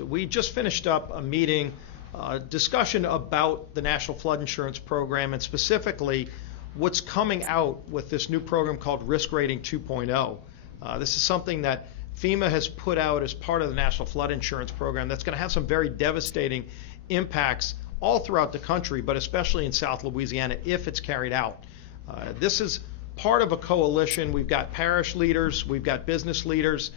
We just finished up a meeting, discussion about the National Flood Insurance Program and specifically what's coming out with this new program called Risk Rating 2.0. This is something that FEMA has put out as part of the National Flood Insurance Program that's going to have some very devastating impacts all throughout the country, but especially in South Louisiana if it's carried out. This is part of a coalition. We've got parish leaders, we've got business leaders,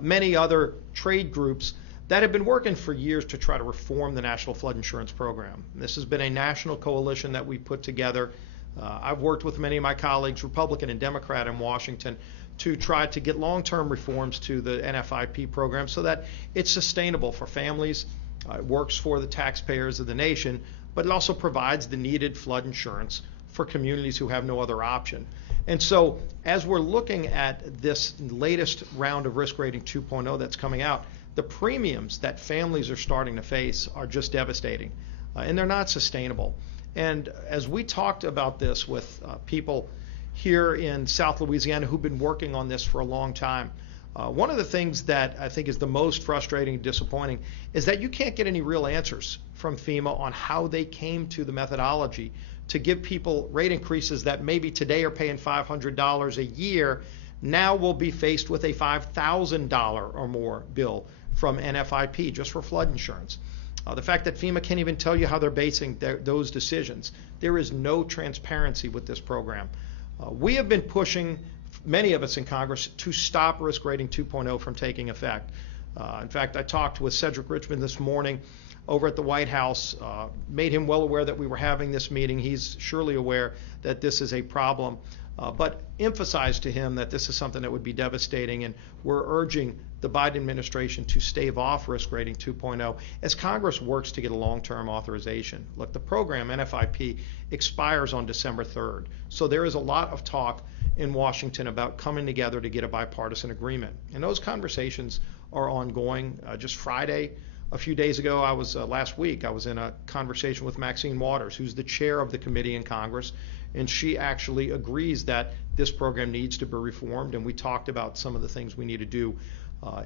many other trade groups that have been working for years to try to reform the National Flood Insurance Program. This has been a national coalition that we put together. I've worked with many of my colleagues, Republican and Democrat in Washington, to try to get long-term reforms to the NFIP program so that it's sustainable for families, it works for the taxpayers of the nation, but it also provides the needed flood insurance for communities who have no other option. And so as we're looking at this latest round of Risk Rating 2.0 that's coming out, the premiums that families are starting to face are just devastating, and they're not sustainable. And as we talked about this with people here in South Louisiana who've been working on this for a long time, one of the things that I think is the most frustrating and disappointing is that you can't get any real answers from FEMA on how they came to the methodology to give people rate increases that maybe today are paying $500 a year, now will be faced with a $5,000 or more bill from NFIP just for flood insurance. The fact that FEMA can't even tell you how they're basing those decisions. There is no transparency with this program. We have been pushing, many of us in Congress, to stop Risk Rating 2.0 from taking effect. In fact, I talked with Cedric Richmond this morning over at the White House, made him well aware that we were having this meeting. He's surely aware that this is a problem, but emphasized to him that this is something that would be devastating, and we're urging the Biden administration to stave off Risk Rating 2.0 as Congress works to get a long-term authorization. Look, the program, NFIP, expires on December 3rd, so there is a lot of talk in Washington about coming together to get a bipartisan agreement, and those conversations are ongoing. Just Friday, a few days ago, last week, I was in a conversation with Maxine Waters, who's the chair of the committee in Congress, and she actually agrees that this program needs to be reformed, and we talked about some of the things we need to do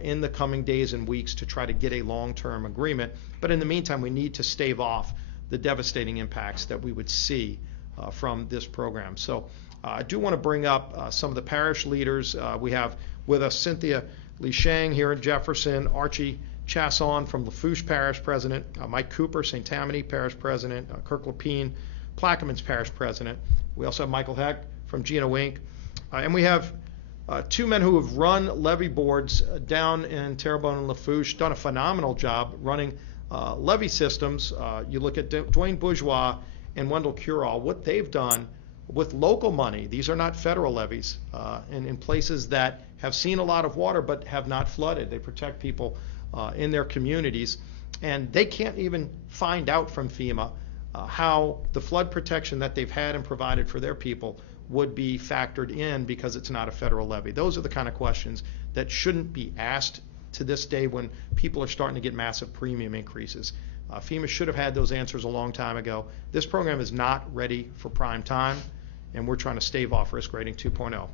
in the coming days and weeks to try to get a long-term agreement. But in the meantime, we need to stave off the devastating impacts that we would see from this program. So I do want to bring up some of the parish leaders. We have with us Cynthia Lee Shang here in Jefferson, Archie Chasson from Lafourche Parish President, Mike Cooper, St. Tammany Parish President, Kirk Lapine, Plaquemines Parish President. We also have Michael Heck from Gino Inc. And we have two men who have run levee boards down in Terrebonne and Lafourche, done a phenomenal job running levee systems. You look at Dwayne Bourgeois and Wendell Curall, what they've done with local money. These are not federal levees, and in places that have seen a lot of water but have not flooded. They protect people in their communities, and they can't even find out from FEMA how the flood protection that they've had and provided for their people would be factored in because it's not a federal levy. Those are the kind of questions that shouldn't be asked to this day when people are starting to get massive premium increases. FEMA should have had those answers a long time ago. This program is not ready for prime time, and we're trying to stave off Risk Rating 2.0.